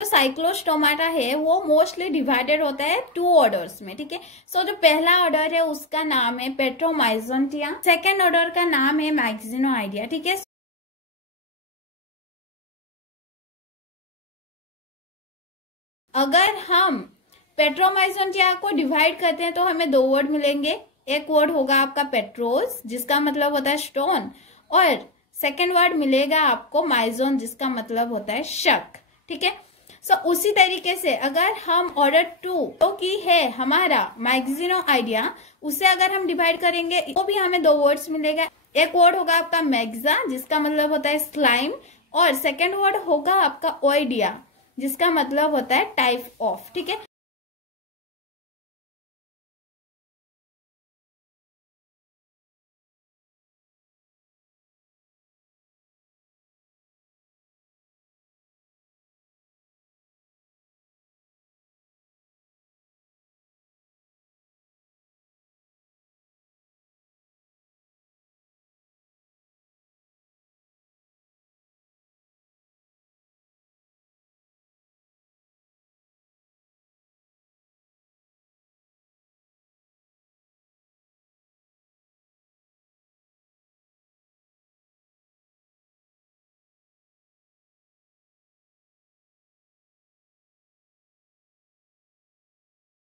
Cyclostomata है वो mostly divided होता है 2 ऑर्डर्स में, ठीक है। सो जो पहला ऑर्डर है उसका नाम है पेट्रोमाइजोन्टिया, सेकेंड ऑर्डर का नाम है मैक्सिनोआइडिया, ठीक है। अगर हम पेट्रोमाइजोन्टिया को डिवाइड करते हैं तो हमें 2 वर्ड मिलेंगे। एक वर्ड होगा आपका पेट्रोस जिसका मतलब होता है स्टोन, और सेकेंड वर्ड मिलेगा आपको माइजोन जिसका मतलब होता है शक, ठीक है। सो उसी तरीके से अगर हम ऑर्डर 2 तो की है हमारा मैक्सिनोआइडिया, उसे अगर हम डिवाइड करेंगे तो भी हमें 2 वर्ड्स मिलेगा। एक वर्ड होगा आपका मैग्जा जिसका मतलब होता है स्लाइम, और सेकेंड वर्ड होगा आपका ओइडिया जिसका मतलब होता है टाइप ऑफ, ठीक है।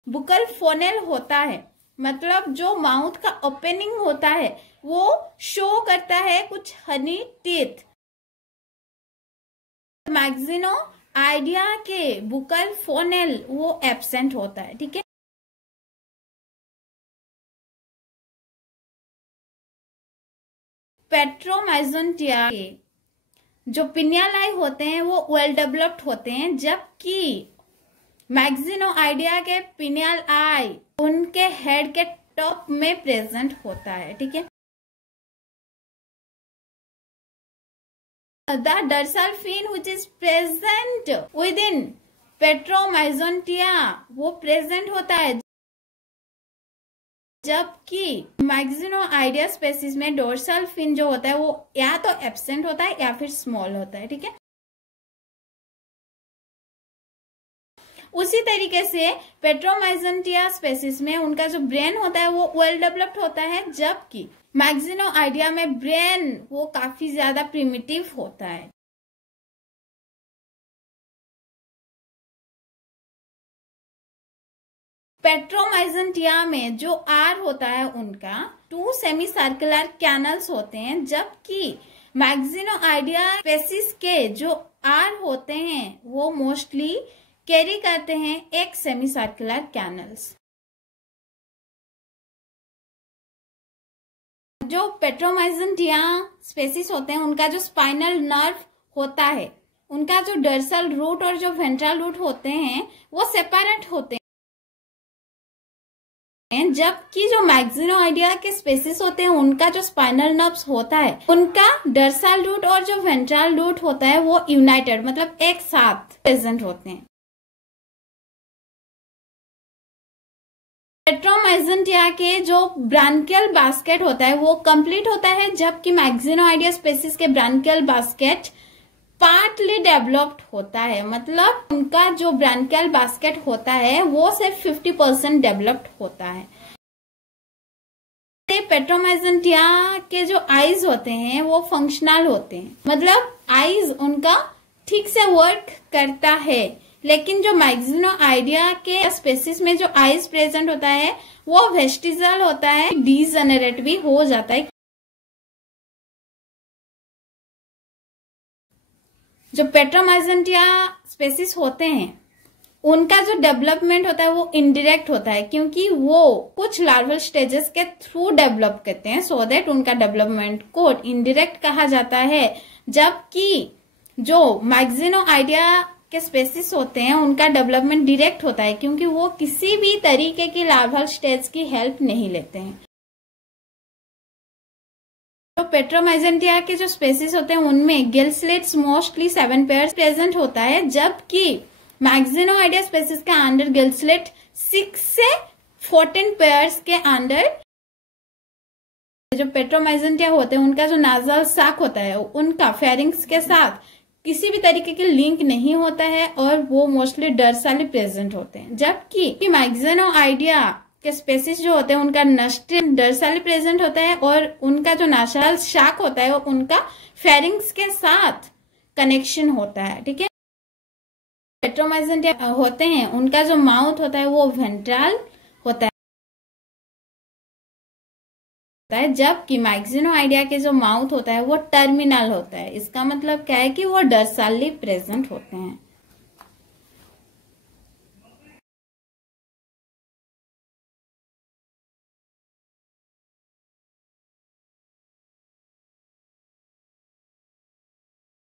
बुकल फोनेल होता है, मतलब जो माउथ का ओपनिंग होता है वो शो करता है कुछ हनी टीथ। मैक्सिनो आइडिया के बुकल फोनेल वो एब्सेंट होता है, ठीक है। पेट्रोमाइजोन्टिया के जो पिनियालाई होते हैं वो वेल डेवलप्ड होते हैं, जबकि मैक्सिनोआइडिया के पिनियल आई उनके हेड के टॉप में प्रेजेंट होता है, ठीक है। The dorsal fin which is present within Petromyzontia वो प्रेजेंट होता है, जबकि मैक्सिनोआइडिया स्पेसीज में डोर्सल फिन जो होता है वो या तो एब्सेंट होता है या फिर स्मॉल होता है, ठीक है। उसी तरीके से पेट्रोमाइजोन्टिया स्पेसीज में उनका जो ब्रेन होता है वो वेल डेवलप्ड होता है, जबकि मैक्सिनोआइडिया में ब्रेन वो काफी ज्यादा प्रिमिटिव होता है। पेट्रोमाइजोन्टिया में जो आर होता है उनका 2 सेमी सर्कुलर कैनल्स होते हैं, जबकि मैक्सिनोआइडिया स्पेसीज के जो आर होते हैं वो मोस्टली कैरी करते हैं एक सेमी सर्कुलर कैनल्स। जो पेट्रोमाइजोन्टिया स्पेसीज होते हैं उनका जो स्पाइनल नर्व होता है, उनका जो डर्सल रूट और जो वेंट्रल रूट होते हैं वो सेपरेट होते हैं, जबकि जो मैक्सिनोआइडिया के स्पेसीज होते हैं उनका जो स्पाइनल नर्व्स होता है उनका डर्सल रूट और जो वेंट्रल रूट होता है वो यूनाइटेड मतलब एक साथ प्रेजेंट होते हैं। पेट्रोमाइजोन्टिया के जो ब्रांकियल बास्केट होता है वो कंप्लीट होता है, जबकि मैक्सिनोआइडिया स्पेसीज के ब्रांकियल बास्केट पार्टली डेवलप्ड होता है, मतलब उनका जो ब्रांकियल बास्केट होता है वो सिर्फ 50% डेवलप्ड होता है। पेट्रोमाइजोन्टिया के जो आईज होते हैं वो फंक्शनल होते हैं, मतलब आईज उनका ठीक से वर्क करता है, लेकिन जो मैक्सिनोआइडिया के स्पेसीज में जो आईज प्रेजेंट होता है वो वेस्टिजल होता है, डीजेनरेट भी हो जाता है। जो पेट्रोमाइजोन्टिया स्पेसीज होते हैं उनका जो डेवलपमेंट होता है वो इनडायरेक्ट होता है, क्योंकि वो कुछ लार्वल स्टेजेस के थ्रू डेवलप करते हैं, सो दैट उनका डेवलपमेंट को इनडायरेक्ट कहा जाता है। जबकि जो मैक्सिनोआइडिया के स्पेसीज होते हैं उनका डेवलपमेंट डायरेक्ट होता है, क्योंकि वो किसी भी तरीके की लार्वल स्टेज की हेल्प नहीं लेते हैं। तो पेट्रोमाइजोन्टिया के जो स्पेसीज होते हैं उनमें gill slits mostly 7 pairs present होता है, जबकि मैक्सिनोआइडिया स्पेसीज का अंडर गिल स्लिट 6 से 14 पेयर्स के अंडर। जो पेट्रोमाइजोन्टिया होते हैं उनका जो नाजल साक होता है उनका फेरिंग्स के साथ किसी भी तरीके के लिंक नहीं होता है और वो मोस्टली डर्साली प्रेजेंट होते हैं। जबकि माइक्सेनोआइडिया के स्पेसीज जो होते हैं उनका नस्ट्रिन डर्साली प्रेजेंट होता है और उनका जो नासाल शाक होता है वो उनका फेरिंग्स के साथ कनेक्शन होता है। ठीक है, पेट्रोमाइजेंटिया होते हैं उनका जो माउथ होता है वो वेंट्रल होता है, जबकि माइक्सेनोआइडिया के जो माउथ होता है वो टर्मिनल होता है। इसका मतलब क्या है कि वो डर्साली प्रेजेंट होते हैं।